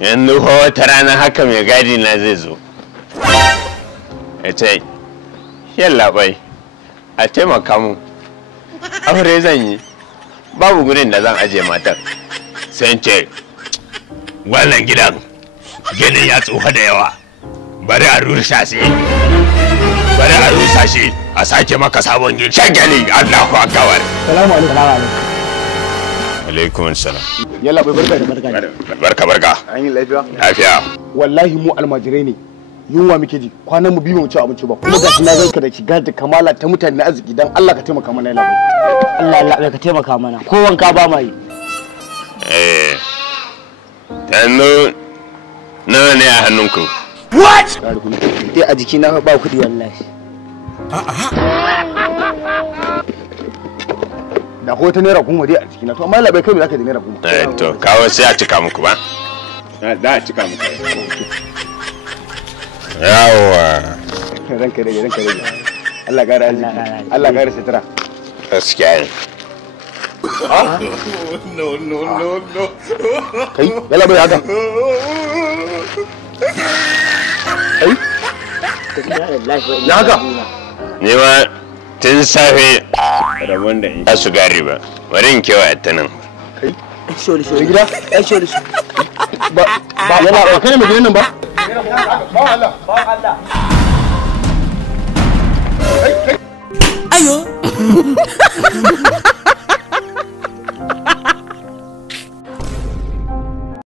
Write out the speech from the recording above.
yanzu fa wata rana haka mai gadi na zai zo ya ce yallaɓai a taimaka mu aure zan yi babu gurin da zan aje matar sai ce wannan gidan ginin ya tsufa da yawa bari a rusa shi a sake maka sabon gini shagali Allahu akbar. Salamu alaikum. Alaikum salam. Yalla bai barka an yi lafiya wallahi mu almajirai ne yunwa muke ji kwanan mu biyu mu ci abinci ba kuma ga na zanka da shiga da kamala ta mutane na arziki dan Allah ka taimaka mana yalla Allah ka taimaka mana ko wanka ba mai tanno nawa ne a hannunku what dai a jiki na ba kudi wallahi da ko ta naira kuma dai a jiki na to amma labai kai me zaka da naira kuma to kawo sai a cika muku ba da a cika muku yawa ranka rage Allah ya gara arziki Allah ya gara sitira gaskiya ne no kai yalla bai haka ya haka ni ma tun safe rabon da in su gari ba bari in kewa ta nan shori gida shori ba yana ba kai ne mai gidan nan ba Allah ayo